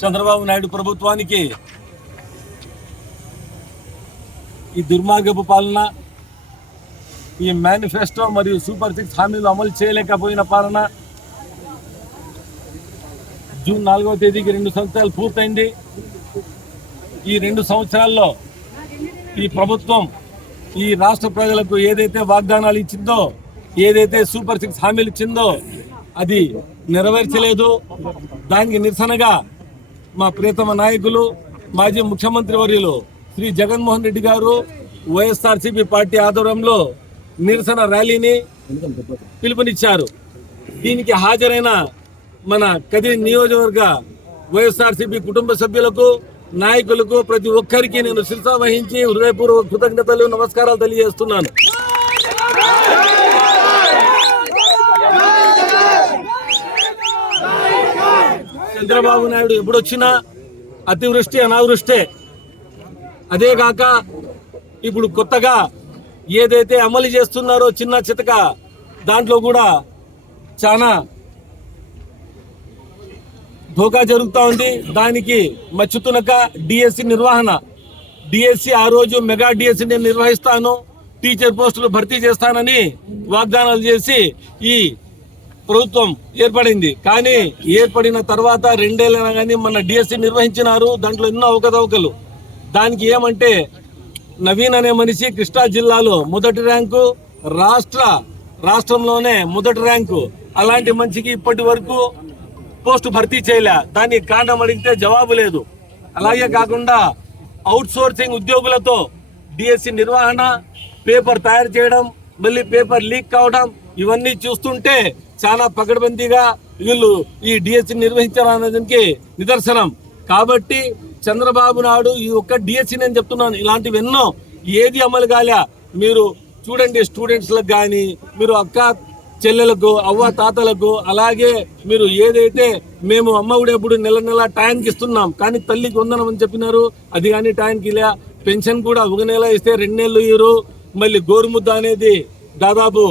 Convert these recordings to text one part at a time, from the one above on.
చంద్రబాబు నాయుడు ప్రభుత్వానికి ఈ దుర్మార్గపు పాలన, ఈ మేనిఫెస్టో మరియు సూపర్ 6 హామీలు అమలు చేయలేకపోయిన పాలన, జూన్ 4వ తేదీకి 2 సంవత్సరాలు పూర్తయింది. ఈ 2 సంవత్సరాల్లో ఈ ప్రభుత్వం ఈ రాష్ట్ర ప్రజలకు ఏదైతే వాగ్దానాలు ఇచ్చిందో, ఏదైతే సూపర్ 6 హామీలు ఇచ్చిందో అది నెరవేర్చలేదు. దానికి నిరసనగా మా ప్రియతమ నాయకులు మాజీ ముఖ్యమంత్రి వర్యులు శ్రీ జగన్మోహన్ రెడ్డి గారు వైఎస్ఆర్సీపీ పార్టీ ఆధ్వర్యంలో నిరసన ర్యాలీని పిలుపునిచ్చారు. దీనికి హాజరైన మన కదిరి నియోజకవర్గ వైఎస్ఆర్సీపీ కుటుంబ సభ్యులకు, నాయకులకు, ప్రతి ఒక్కరికి నేను శిరస వహించి హృదయపూర్వక కృతజ్ఞతలు, నమస్కారాలు తెలియజేస్తున్నాను. చంద్రబాబు నాయుడు ఎప్పుడొచ్చినా అతివృష్టి అనావృష్టే. అదే కాక ఇప్పుడు కొత్తగా ఏదైతే అమలు చేస్తున్నారో చిన్న చితక దాంట్లో కూడా చాలా ధోకా జరుగుతూ ఉంది. దానికి మచ్చుతునక డిఎస్సి నిర్వహణ, డిఎస్సి ఆ రోజు మెగా డిఎస్సి నేను నిర్వహిస్తాను, టీచర్ పోస్టులు భర్తీ చేస్తానని వాగ్దానాలు చేసి ఈ ప్రభుత్వం ఏర్పడింది. కానీ ఏర్పడిన తర్వాత 2 ఏళ్ళైనా కానీ మన డిఎస్సి నిర్వహించినారు. దాంట్లో ఎన్నో అవకతవకలు. దానికి ఏమంటే నవీన్ అనే మనిషి కృష్ణా జిల్లాలో మొదటి ర్యాంకు, రాష్ట్రంలోనే మొదటి ర్యాంకు. అలాంటి మనిషికి ఇప్పటి వరకు పోస్టు భర్తీ చేయలే. దానికి కారణం అడిగితే జవాబు లేదు. అలాగే కాకుండా అవుట్ సోర్సింగ్ ఉద్యోగులతో డిఎస్సి నిర్వహణ, పేపర్ తయారు చేయడం, మళ్ళీ పేపర్ లీక్ కావడం, ఇవన్నీ చూస్తుంటే చాలా పకడ్బందీగా వీళ్ళు ఈ డిఎస్సి నిర్వహించాలనేదానికి నిదర్శనం. కాబట్టి చంద్రబాబు నాయుడు ఈ ఒక్క డిఎస్సి నేను చెప్తున్నాను, ఇలాంటివి ఎన్నో ఏది అమలు కాలే. మీరు చూడండి, స్టూడెంట్స్లకు కానీ, మీరు అక్క చెల్లెలకు, అవ్వ తాతలకు, అలాగే మీరు ఏదైతే మేము అమ్మఒడేప్పుడు నెల టైంకి ఇస్తున్నాం, కానీ తల్లికి వందనం అని చెప్పినారు, అది కానీ టైంకి ఇలా. పెన్షన్ కూడా 1 నెల ఇస్తే 2 నెలలు ఇయ్యరు. మళ్ళీ గోరుముద్ద అనేది దాదాపు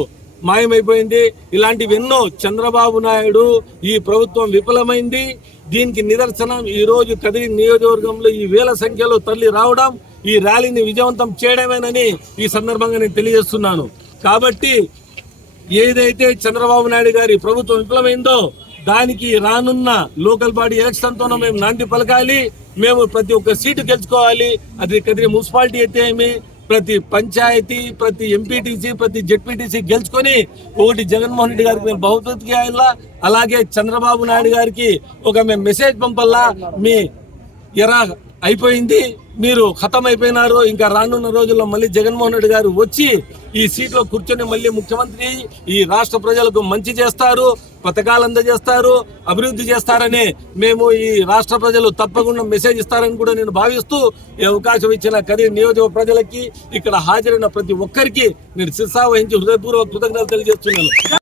మాయమైపోయింది. ఇలాంటివి ఎన్నో చంద్రబాబు నాయుడు ఈ ప్రభుత్వం విఫలమైంది. దీనికి నిదర్శనం ఈ రోజు కదిరి నియోజకవర్గంలో ఈ వేల సంఖ్యలో తరలి రావడం, ఈ ర్యాలీని విజయవంతం చేయడమేనని ఈ సందర్భంగా నేను తెలియజేస్తున్నాను. కాబట్టి ఏదైతే చంద్రబాబు నాయుడు గారి ప్రభుత్వం విఫలమైందో దానికి రానున్న లోకల్ బాడీ ఎలక్షన్తోనూ మేము నాంది పలకాలి. మేము ప్రతి ఒక్క సీటు గెలుచుకోవాలి. అది కదిరి మున్సిపాలిటీ అయితే ఏమి, ప్రతి పంచాయతీ, ప్రతి ఎంపీటీసీ, ప్రతి జెడ్పీటీసీ గెలుచుకొని ఒకటి జగన్మోహన్ రెడ్డి గారికి మేము బహుమతిగా వెళ్ళా. అలాగే చంద్రబాబు నాయుడు గారికి ఒక మేము మెసేజ్ పంపల్లా, మీ ఎరా అయిపోయింది, మీరు ఖతం అయిపోయినారు, ఇంకా రానున్న రోజుల్లో మళ్ళీ జగన్మోహన్ రెడ్డి గారు వచ్చి ఈ సీట్లో కూర్చొని మళ్ళీ ముఖ్యమంత్రి ఈ రాష్ట్ర ప్రజలకు మంచి చేస్తారు, పథకాలు అందజేస్తారు, అభివృద్ధి చేస్తారని మేము ఈ రాష్ట్ర ప్రజలు తప్పకుండా మెసేజ్ ఇస్తారని కూడా నేను భావిస్తూ ఈ అవకాశం ఇచ్చిన కదిరి నియోజక ప్రజలకి, ఇక్కడ హాజరైన ప్రతి ఒక్కరికి నేను శిరస వహించి హృదయపూర్వక కృతజ్ఞతలు తెలియజేస్తున్నాను.